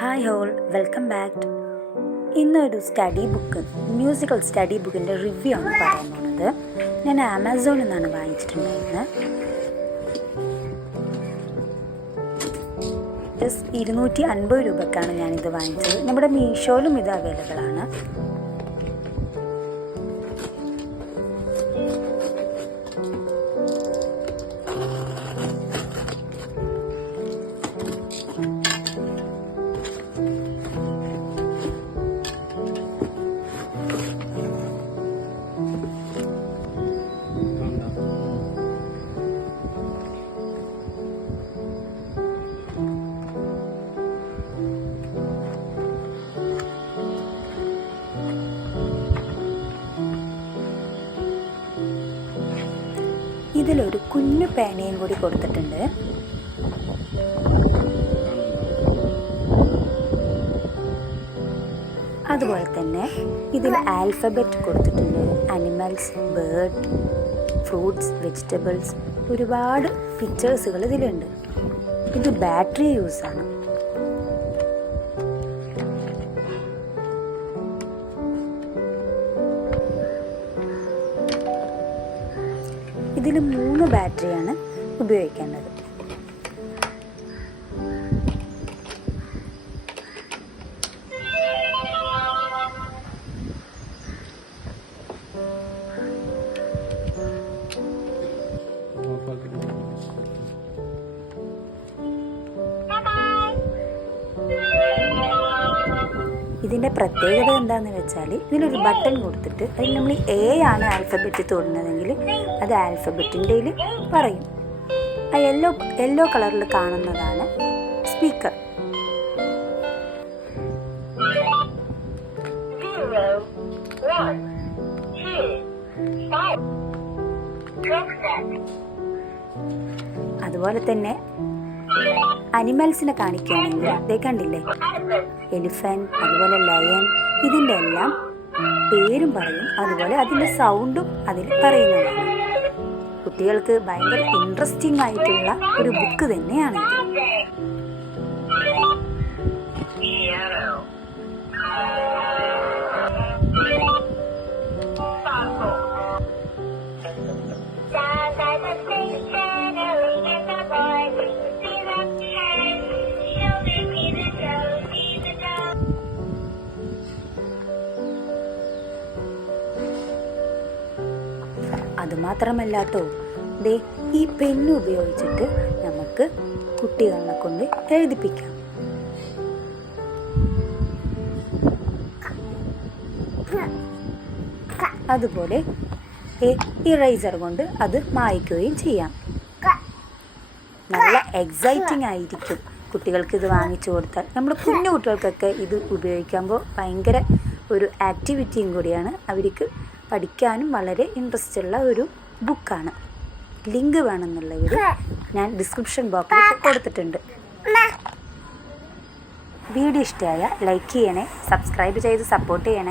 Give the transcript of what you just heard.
Hi all, welcome back. ഇന്നൊരു study book, musical study ബുക്കിൻ്റെ review ആണ് പറയാൻ പോകുന്നത്. ഞാൻ ആമസോണിൽ നിന്നാണ് വാങ്ങിച്ചിട്ടുണ്ടായിരുന്നത്. ജസ്റ്റ് 250 രൂപക്കാണ് ഞാനിത് വാങ്ങിച്ചത്. നമ്മുടെ മീഷോയിലും ഇത് അവൈലബിൾ ആണ്. ഇതിലൊരു കുഞ്ഞു പേനയും കൂടി കൊടുത്തിട്ടുണ്ട്. അതുപോലെ തന്നെ ഇതിൽ ആൽഫബറ്റ് കൊടുത്തിട്ടുണ്ട്. അനിമൽസ്, ബേർഡ്, ഫ്രൂട്ട്സ്, വെജിറ്റബിൾസ്, ഒരുപാട് പിക്ചേഴ്സുകൾ ഇതിലുണ്ട്. ഇത് ബാറ്ററി യൂസാണ്. ഇതിൽ 3 ബാറ്ററിയാണ് ഉപയോഗിക്കേണ്ടത്. ഇതിൻ്റെ പ്രത്യേകത എന്താണെന്ന് വെച്ചാൽ ഇതിലൊരു ബട്ടൺ കൊടുത്തിട്ട് അതിൽ നമ്മൾ എ ആണ് ആൽഫബറ്റ് തൊടുന്നതെങ്കിൽ അത് ആൽഫബറ്റിൻ്റെ പറയും. ആ യെല്ലോ കളറിൽ കാണുന്നതാണ് സ്പീക്കർ. അതുപോലെ തന്നെ അനിമൽസിനെ കാണിക്കുകയാണെങ്കിൽ അതേ കണ്ടില്ലേ, എലിഫന്റ്, അതുപോലെ ലയൺ, ഇതിൻ്റെ എല്ലാം പേരും പറയും. അതുപോലെ അതിൻ്റെ സൗണ്ടും അതിൽ പറയുന്നതാണ്. കുട്ടികൾക്ക് ഭയങ്കര ഇൻട്രസ്റ്റിംഗ് ആയിട്ടുള്ള ഒരു ബുക്ക് തന്നെയാണ് ഇത്. അതുമാത്രമല്ലാട്ടോ, ദേ ഈ പെന്ന് ഉപയോഗിച്ചിട്ട് നമുക്ക് കുട്ടികളെ കൊണ്ട് എഴുതിപ്പിക്കാം. അതുപോലെ ഇറേസർ കൊണ്ട് അത് മായ്ക്കുകയും ചെയ്യാം. നല്ല എക്സൈറ്റിംഗ് ആയിരിക്കും കുട്ടികൾക്ക് ഇത് വാങ്ങിച്ചു കൊടുത്താൽ. നമ്മൾ കുഞ്ഞു കുട്ടികൾക്കൊക്കെ ഇത് ഉപയോഗിക്കുമ്പോൾ ഭയങ്കര ഒരു ആക്ടിവിറ്റിയും കൂടിയാണ്. അവർക്ക് പഠിക്കാനും വളരെ ഇൻട്രസ്റ്റ് ഉള്ള ഒരു ബുക്കാണ്. ലിങ്ക് വേണമെന്നുള്ളവർ ഞാൻ ഡിസ്ക്രിപ്ഷൻ ബോക്സിൽ കൊടുത്തിട്ടുണ്ട്. വീഡിയോ ഇഷ്ടമായ ലൈക്ക് ചെയ്യണേ, സബ്സ്ക്രൈബ് ചെയ്ത് സപ്പോർട്ട് ചെയ്യണേ.